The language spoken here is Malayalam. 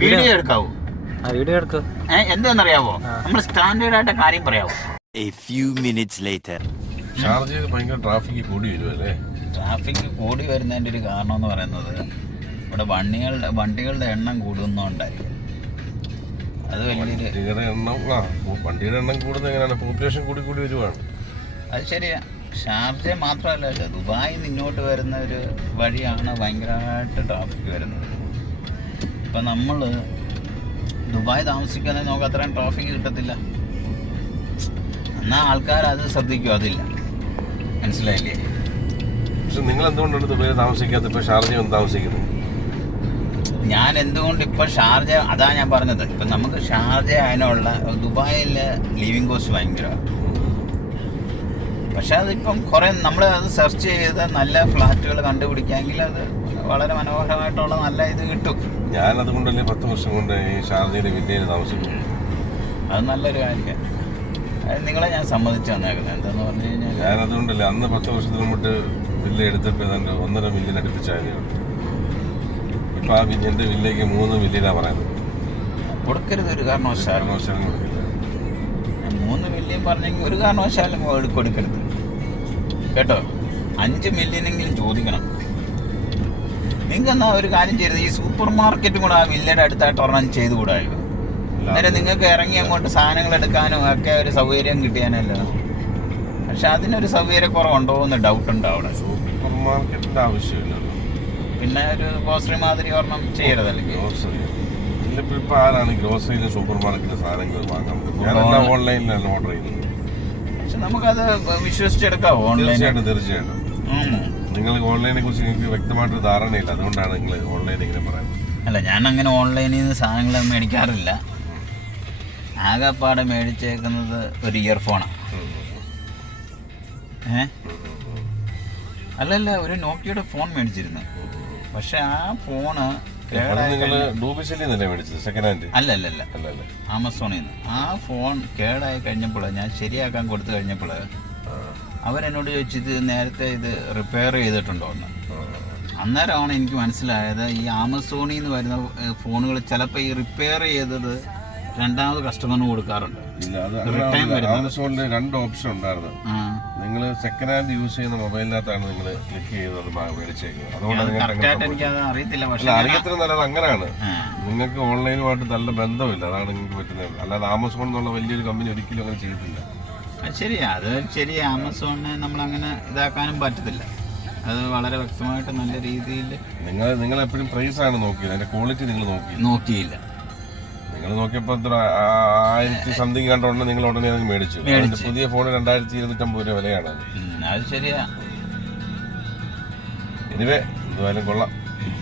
വീഡിയോ എടുക്കാവോ? വീഡിയോ എടുക്കും. എന്താണെന്നറിയാവോ? നമ്മൾ സ്റ്റാൻഡേർഡ് ആയിട്ട് കാര്യം പറയാവോ? A few minutes later. ഷാർജയിൽ ഭയങ്കര ട്രാഫിക് കൂടി വരുമല്ലേ? ട്രാഫിക് കൂടി വരുന്നതിൻ്റെ ഒരു കാരണം എന്ന് പറയുന്നത് ഇവിടെ വണ്ടികളുടെ എണ്ണം കൂടുന്നുണ്ടായിരിക്കും. അത് വലിയൊരു വണ്ടിയുടെ എണ്ണം കൂടുന്നത് എങ്ങനെയാണ്? പോപ്പുലേഷൻ കൂടി വരുവാണ്. അത് ശരിയാ. ഷാർജ മാത്രമല്ല, ദുബായിൽ നിന്ന് ഇങ്ങോട്ട് വരുന്ന ഒരു വഴിയാണ് ഭയങ്കരമായിട്ട് ട്രാഫിക് വരുന്നത്. ഇപ്പം നമ്മൾ ദുബായ് താമസിക്കുന്നത് നമുക്ക് അത്രയും ട്രാഫിക് കിട്ടത്തില്ല. എന്നാൽ ആൾക്കാർ അത് ശ്രദ്ധിക്കും, അതില്ല. മനസ്സിലായില്ലേ? പക്ഷെ നിങ്ങൾ എന്തുകൊണ്ടാണ് ദുബായിൽ താമസിക്കാത്ത? ഇപ്പോൾ ഷാർജ ഒന്ന് താമസിക്കുന്നത്? ഞാൻ എന്തുകൊണ്ട് ഇപ്പം ഷാർജ, അതാ ഞാൻ പറഞ്ഞത്. ഇപ്പം നമുക്ക് ഷാർജ അതിനുള്ള ദുബായിലെ ലിവിങ് കോസ്റ്റ് ഭയങ്കരമാണ്. പക്ഷെ അതിപ്പം കുറേ നമ്മൾ അത് സെർച്ച് ചെയ്ത് നല്ല ഫ്ലാറ്റുകൾ കണ്ടുപിടിക്കാമെങ്കിൽ അത് വളരെ മനോഹരമായിട്ടുള്ള നല്ല ഇത് കിട്ടും. ഞാൻ അതുകൊണ്ടല്ലേ 10 വർഷം കൊണ്ട് ഈ ഷാർജയിലെ വില്ലയിൽ താമസിക്കുന്നു. അത് നല്ലൊരു കാര്യമാണ്. അത് നിങ്ങളെ ഞാൻ സമ്മതിച്ചു തന്നേക്കുന്നത്. എന്താന്ന് പറഞ്ഞു കഴിഞ്ഞാൽ ഞാൻ അതുകൊണ്ടല്ലേ അന്ന് 10 വർഷത്തിന് മുമ്പ് വില്ല എടുത്തപ്പോൾ ഏതാണ്ട് 1.5 മില്യൺ അടുപ്പിച്ചായിരുന്നു. ഇപ്പം ആ എൻ്റെ വില്ലയ്ക്ക് 3 മില്യനാണ് പറയുന്നത്. കൊടുക്കരുത് ഒരു കാരണവശാലും. കൊടുക്കില്ല. 3 മില്യൺ പറഞ്ഞെങ്കിൽ ഒരു കാരണവശാലും കൊടുക്കരുത് കേട്ടോ. 5 മില്യണെങ്കിലും ചോദിക്കണം. നിങ്ങൾക്ക് എന്നാൽ ഒരു കാര്യം ചെയ്യരുത്, ഈ സൂപ്പർ മാർക്കറ്റും കൂടെ ആ വില്ലയുടെ അടുത്തായിട്ട് ഒരെണ്ണം ചെയ്ത് കൂടായോ? അന്നേരം നിങ്ങൾക്ക് ഇറങ്ങി അങ്ങോട്ട് സാധനങ്ങൾ എടുക്കാനും ഒക്കെ ഒരു സൗകര്യം കിട്ടിയാനല്ലോ. പക്ഷെ അതിനൊരു സൗകര്യക്കുറവുണ്ടോ എന്ന് ഡൗട്ടുണ്ട് അവിടെ. സൂപ്പർ മാർക്കറ്റിൻ്റെ ആവശ്യമില്ലല്ലോ. പിന്നെ ഒരു ഗ്രോസറി മാതിരി ഒരെണ്ണം ചെയ്യരുത്. അല്ലെങ്കിൽ ഗ്രോസറി ഇപ്പം ആരാണ് ഗ്രോസറിയിലും സൂപ്പർ മാർക്കറ്റിലെ സാധനങ്ങൾ വാങ്ങാൻ? ഞാനെല്ലാം ഓൺലൈനിലാണ് ഓർഡർ ചെയ്യുന്നത്. പക്ഷെ നമുക്കത് വിശ്വസിച്ചെടുക്കാവോ? തീർച്ചയായിട്ടും. നിങ്ങൾക്ക് ഓൺലൈനെ കുറിച്ച് നിങ്ങൾക്ക് വ്യക്തമായിട്ടൊരു ധാരണയില്ല, അതുകൊണ്ടാണ് നിങ്ങൾ ഓൺലൈൻ ഇങ്ങനെ പറയുന്നത്. അല്ല, ഞാൻ അങ്ങനെ ഓൺലൈനിൽ നിന്ന് സാധനങ്ങൾ മേടിക്കാറില്ല. ആകെപ്പാടെ മേടിച്ചേക്കുന്നത് ഒരു ഇയർഫോണാണ്. അല്ലല്ല, ഒരു നോക്കിയുടെ ഫോൺ മേടിച്ചിരുന്നു. പക്ഷെ ആ ഫോണ് അല്ലല്ല ആമസോണിൽ നിന്ന് ആ ഫോൺ കേടായി കഴിഞ്ഞപ്പോൾ, ഞാൻ ശരിയാക്കാൻ കൊടുത്തു കഴിഞ്ഞപ്പോൾ അവരെന്നോട് ചോദിച്ചത് നേരത്തെ ഇത് റിപ്പയർ ചെയ്തിട്ടുണ്ടോ എന്ന്. അന്നേരമാണ് എനിക്ക് മനസ്സിലായത് ഈ ആമസോണിൽ നിന്ന് വരുന്ന ഫോണുകൾ ചിലപ്പോൾ ഈ റിപ്പയർ ചെയ്തത് രണ്ടാമത് കസ്റ്റമറിന് കൊടുക്കാറുണ്ട്. ആമസോണിൽ 2 ഓപ്ഷൻ ഉണ്ടായിരുന്നു. നിങ്ങൾ സെക്കൻഡ് ഹാൻഡ് യൂസ് ചെയ്യുന്ന മൊബൈലിനകത്താണ് നിങ്ങൾ ക്ലിക്ക് ചെയ്തത് മേടിച്ചേക്കുന്നത്. അതുകൊണ്ട് എനിക്കത് അറിയത്തില്ല. പക്ഷേ അറിയത്തിന് നല്ലത് അങ്ങനെയാണ്. നിങ്ങൾക്ക് ഓൺലൈനുമായിട്ട് നല്ല ബന്ധമില്ല, അതാണ് നിങ്ങൾക്ക് പറ്റുന്നത്. അല്ലാതെ ആമസോൺ എന്നുള്ള വലിയൊരു കമ്പനി ഒരിക്കലും അങ്ങനെ ചെയ്തിട്ടില്ല. ശരിയാ, അത് ശരിയാ. ആമസോണിനെ നമ്മളങ്ങനെ ഇതാക്കാനും പറ്റത്തില്ല. അത് വളരെ വ്യക്തമായിട്ട് നല്ല രീതിയിൽ നിങ്ങൾ എപ്പോഴും പ്രൈസ് ആണ് നോക്കിയത്, അതിന്റെ ക്വാളിറ്റി നിങ്ങൾ നോക്കിയില്ല. നിങ്ങൾ നോക്കിയപ്പോൾ 1000 സംതിങ് കണ്ടോണ്ട് നിങ്ങൾ ഉടനെ അത് മേടിച്ചു. പുതിയ ഫോൺ 2250 രൂപ വിലയാണ്. അത് ശരിയാ. എനിവേ എന്തായാലും കൊള്ളാം.